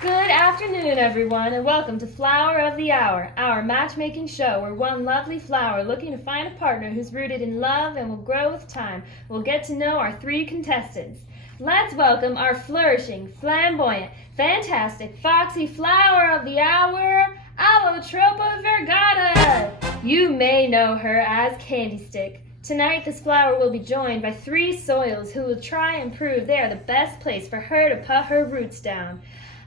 Good afternoon, everyone, and welcome to Flower of the Hour, our matchmaking show where one lovely flower looking to find a partner who's rooted in love and will grow with time will get to know our three contestants. Let's welcome our flourishing, flamboyant, fantastic, foxy flower of the hour, Allotropa vergata. You may know her as Candy Stick. Tonight, this flower will be joined by three soils who will try and prove they are the best place for her to put her roots down.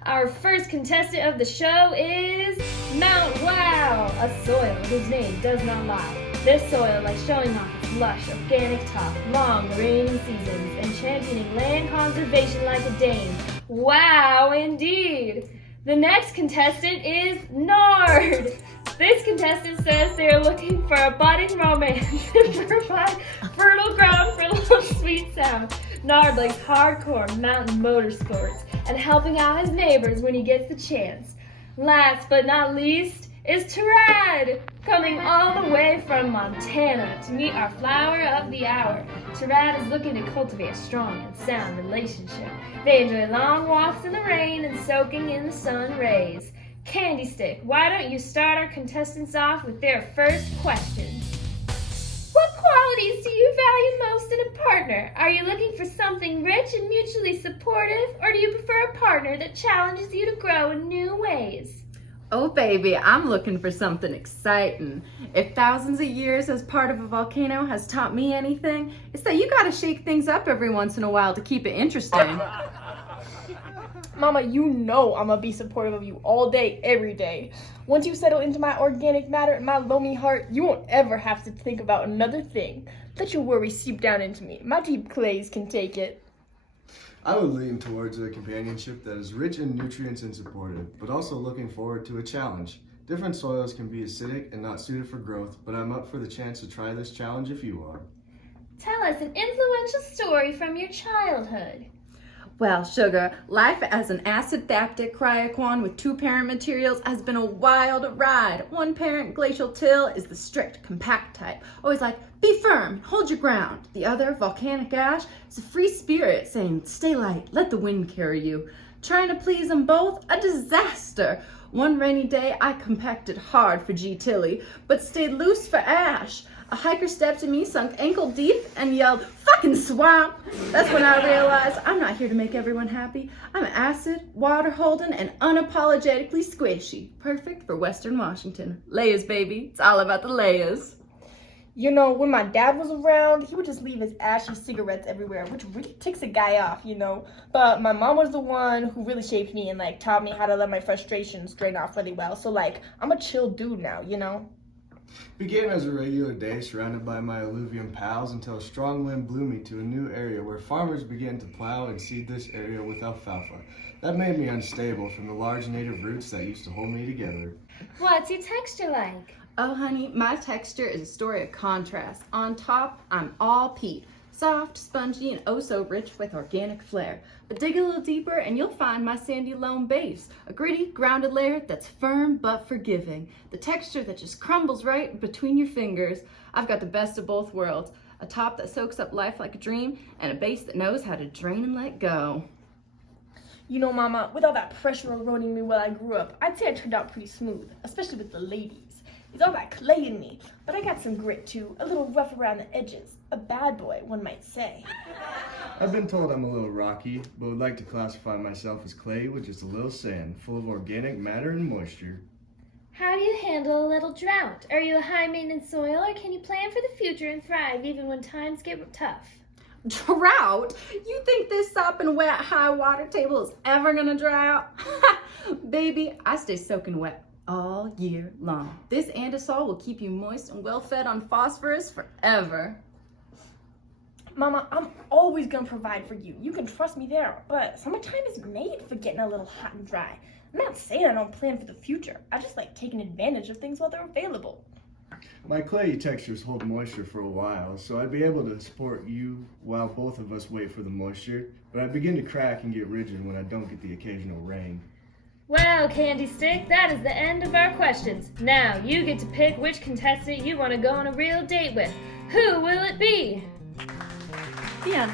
Our first contestant of the show is Mount Wow, a soil whose name does not lie. This soil likes showing off its lush, organic top, long rainy seasons, and championing land conservation like a dame. Wow, indeed! The next contestant is Nard. This contestant says they are looking for a budding romance and provide fertile ground for little sweet sound. Nard likes hardcore mountain motorsports and helping out his neighbors when he gets the chance. Last but not least is Terad, coming all the way from Montana to meet our flower of the hour. Terad is looking to cultivate a strong and sound relationship. They enjoy long walks in the rain and soaking in the sun rays. Candy Stick, why don't you start our contestants off with their first question? What qualities do you value most in a partner? Are you looking for something rich and mutually supportive, or do you prefer a partner that challenges you to grow in new ways? Oh baby, I'm looking for something exciting. If thousands of years as part of a volcano has taught me anything, it's that you gotta shake things up every once in a while to keep it interesting. Mama, you know I'm gonna be supportive of you all day, every day. Once you settle into my organic matter and my loamy heart, you won't ever have to think about another thing. Let your worries seep down into me. My deep clays can take it. I would lean towards a companionship that is rich in nutrients and supportive, but also looking forward to a challenge. Different soils can be acidic and not suited for growth, but I'm up for the chance to try this challenge if you are. Tell us an influential story from your childhood. Well, sugar, life as an acid-thaptic cryoquan with two parent materials has been a wild ride. One parent, glacial till, is the strict, compact type. Always like, be firm, hold your ground. The other, volcanic ash, is a free spirit saying, stay light, let the wind carry you. Trying to please them both, a disaster. One rainy day, I compacted hard for G. Tilly, but stayed loose for Ash. A hiker stepped to me, sunk ankle deep, and yelled, fucking swamp! That's when I realized I'm not here to make everyone happy. I'm acid, water holding, and unapologetically squishy. Perfect for Western Washington. Layers, baby. It's all about the layers. You know, when my dad was around, he would just leave his ashy cigarettes everywhere, which really ticks a guy off, you know. But my mom was the one who really shaped me and, taught me how to let my frustrations drain off really well. So, I'm a chill dude now, you know. Began as a regular day surrounded by my alluvium pals until a strong wind blew me to a new area where farmers began to plow and seed this area with alfalfa. That made me unstable from the large native roots that used to hold me together. What's your texture like? Oh, honey, my texture is a story of contrast. On top, I'm all peat. Soft, spongy, and oh so rich with organic flair. But dig a little deeper and you'll find my sandy loam base, a gritty, grounded layer that's firm but forgiving. The texture that just crumbles right between your fingers. I've got the best of both worlds. A top that soaks up life like a dream, and a base that knows how to drain and let go. You know, Mama, with all that pressure eroding me while I grew up, I'd say I turned out pretty smooth, especially with the ladies. It's all that clay in me, but I got some grit too, a little rough around the edges. A bad boy, one might say. I've been told I'm a little rocky, but would like to classify myself as clay with just a little sand, full of organic matter and moisture. How do you handle a little drought? Are you a high-maintenance soil, or can you plan for the future and thrive even when times get tough? Drought? You think this sopping wet high water table is ever gonna dry out? Baby, I stay soaking wet all year long. This andesol will keep you moist and well fed on phosphorus forever. Mama, I'm always gonna provide for you. You can trust me there, but summertime is made for getting a little hot and dry. I'm not saying I don't plan for the future. I just like taking advantage of things while they're available. My clayey textures hold moisture for a while, so I'd be able to support you while both of us wait for the moisture, but I begin to crack and get rigid when I don't get the occasional rain. Well, Candy Stick, that is the end of our questions. Now, you get to pick which contestant you want to go on a real date with. Who will it be? The end.